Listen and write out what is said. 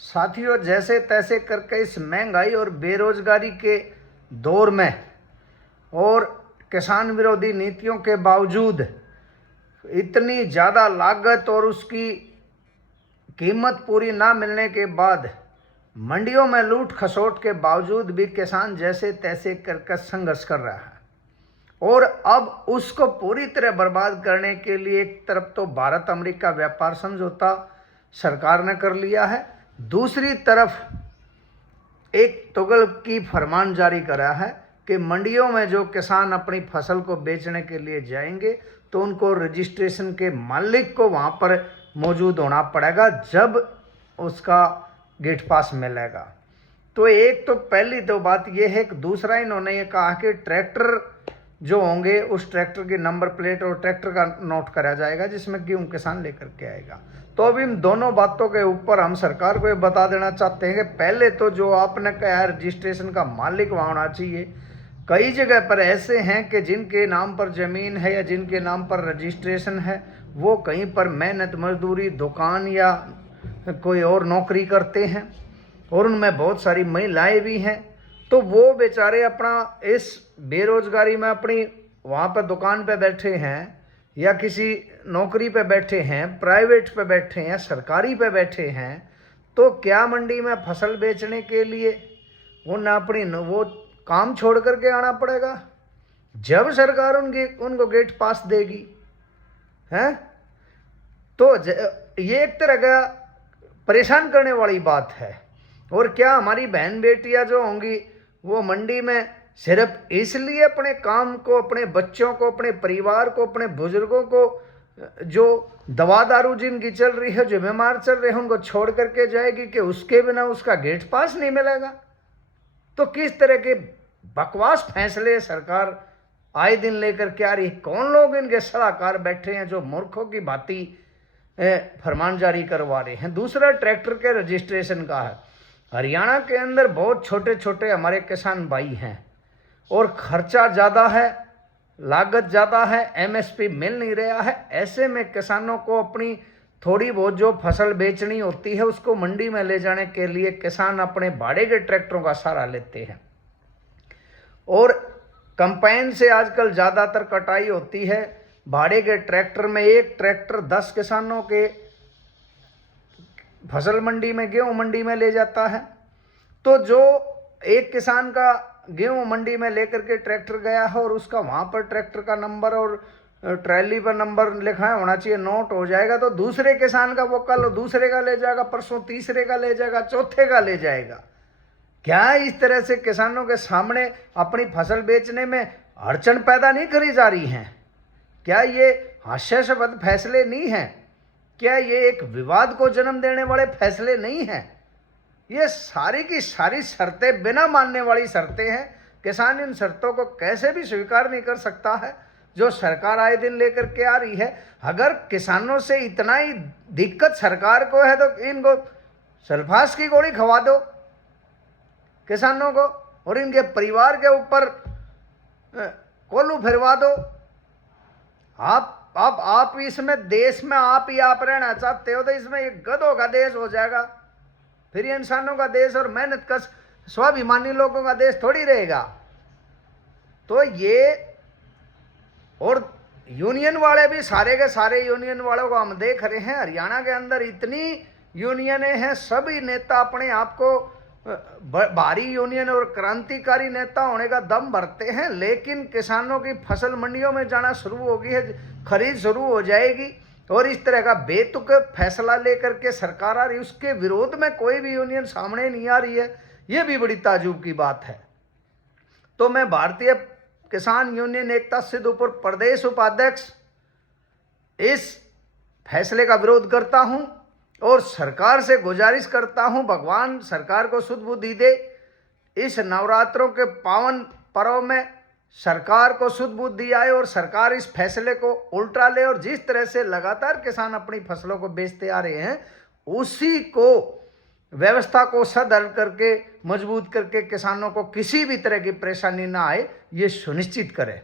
साथियों, जैसे तैसे करके इस महंगाई और बेरोजगारी के दौर में और किसान विरोधी नीतियों के बावजूद इतनी ज़्यादा लागत और उसकी कीमत पूरी ना मिलने के बाद मंडियों में लूट खसोट के बावजूद भी किसान जैसे तैसे करके संघर्ष कर रहा है। और अब उसको पूरी तरह बर्बाद करने के लिए एक तरफ तो भारत अमेरिका व्यापार समझौता सरकार ने कर लिया है, दूसरी तरफ एक तुगल की फरमान जारी करा है कि मंडियों में जो किसान अपनी फसल को बेचने के लिए जाएंगे तो उनको रजिस्ट्रेशन के मालिक को वहाँ पर मौजूद होना पड़ेगा जब उसका गेट पास मिलेगा। तो एक तो पहली तो बात यह है कि दूसरा इन्होंने ये कहा कि ट्रैक्टर जो होंगे उस ट्रैक्टर की नंबर प्लेट और ट्रैक्टर का नोट करा जाएगा जिसमें गेहूं किसान लेकर के आएगा। तो अब इन दोनों बातों के ऊपर हम सरकार को ये बता देना चाहते हैं कि पहले तो जो आपने कहा है रजिस्ट्रेशन का मालिक वहाँ होना चाहिए। कई जगह पर ऐसे हैं कि जिनके नाम पर ज़मीन है या जिनके नाम पर रजिस्ट्रेशन है वो कहीं पर मेहनत मजदूरी दुकान या कोई और नौकरी करते हैं और उनमें बहुत सारी महिलाएं भी हैं। तो वो बेचारे अपना इस बेरोजगारी में अपनी वहाँ पर दुकान पे बैठे हैं या किसी नौकरी पे बैठे हैं, प्राइवेट पे बैठे हैं, सरकारी पे बैठे हैं, तो क्या मंडी में फसल बेचने के लिए उन्हें अपनी वो काम छोड़ करके आना पड़ेगा जब सरकार उनको गेट पास देगी हैं? तो ये एक तरह का परेशान करने वाली बात है। और क्या हमारी बहन बेटियां जो होंगी वो मंडी में सिर्फ इसलिए अपने काम को, अपने बच्चों को, अपने परिवार को, अपने बुजुर्गों को जो दवा दारू जिनकी चल रही है, जो बीमार चल रहे हैं, उनको छोड़ करके जाएगी कि उसके बिना उसका गेट पास नहीं मिलेगा? तो किस तरह के बकवास फैसले सरकार आए दिन लेकर के आ रही? कौन लोग इनके सलाहकार बैठे हैं जो मूर्खों की भांति फरमान जारी करवा रहे हैं? दूसरा ट्रैक्टर के रजिस्ट्रेशन का है। हरियाणा के अंदर बहुत छोटे छोटे हमारे किसान भाई हैं और खर्चा ज़्यादा है, लागत ज़्यादा है, एमएसपी मिल नहीं रहा है। ऐसे में किसानों को अपनी थोड़ी बहुत जो फसल बेचनी होती है उसको मंडी में ले जाने के लिए किसान अपने भाड़े के ट्रैक्टरों का सहारा लेते हैं। और कंपाइन से आजकल ज़्यादातर कटाई होती है। भाड़े के ट्रैक्टर में एक ट्रैक्टर 10 किसानों के फसल मंडी में, गेहूं मंडी में ले जाता है। तो जो एक किसान का गेहूं मंडी में लेकर के ट्रैक्टर गया है और उसका वहाँ पर ट्रैक्टर का नंबर और ट्रैली पर नंबर लिखा है होना चाहिए, नोट हो जाएगा, तो दूसरे किसान का वो कल दूसरे का ले जाएगा, परसों तीसरे का ले जाएगा, चौथे का ले जाएगा। क्या इस तरह से किसानों के सामने अपनी फसल बेचने में अड़चन पैदा नहीं करी जा रही हैं? क्या ये हास्यास्पद फैसले नहीं हैं? क्या ये एक विवाद को जन्म देने वाले फैसले नहीं हैं? ये सारी की सारी शर्तें बिना मानने वाली शर्तें हैं। किसान इन शर्तों को कैसे भी स्वीकार नहीं कर सकता है जो सरकार आए दिन लेकर के आ रही है। अगर किसानों से इतना ही दिक्कत सरकार को है तो इनको सल्फास की गोली खवा दो किसानों को और इनके परिवार के ऊपर कोल्हू फिरवा दो। आप इसमें देश में आप रहना चाहते हो तो इसमें एक गधों का देश हो जाएगा, फिर इंसानों का देश और मेहनत का स्वाभिमानी लोगों का देश थोड़ी रहेगा। तो ये और यूनियन वाले भी सारे के सारे यूनियन वालों को हम देख रहे हैं। हरियाणा के अंदर इतनी यूनियनें हैं, सभी नेता अपने आप को भारी यूनियन और क्रांतिकारी नेता होने का दम भरते हैं, लेकिन किसानों की फसल मंडियों में जाना शुरू हो गई है, खरीद शुरू हो जाएगी और इस तरह का बेतुक फैसला लेकर के सरकार आ रही, उसके विरोध में कोई भी यूनियन सामने नहीं आ रही है। ये भी बड़ी ताज्जुब की बात है। तो मैं भारतीय किसान यूनियन एकता सिद्धपुर प्रदेश उपाध्यक्ष इस फैसले का विरोध करता हूं और सरकार से गुजारिश करता हूं, भगवान सरकार को शुद्ध बुद्धि दे। इस नवरात्रों के पावन पर्व में सरकार को शुद्ध बुद्धि आए और सरकार इस फैसले को उल्टा ले और जिस तरह से लगातार किसान अपनी फसलों को बेचते आ रहे हैं उसी को व्यवस्था को सदृढ़ करके मजबूत करके किसानों को किसी भी तरह की परेशानी ना आए ये सुनिश्चित करें।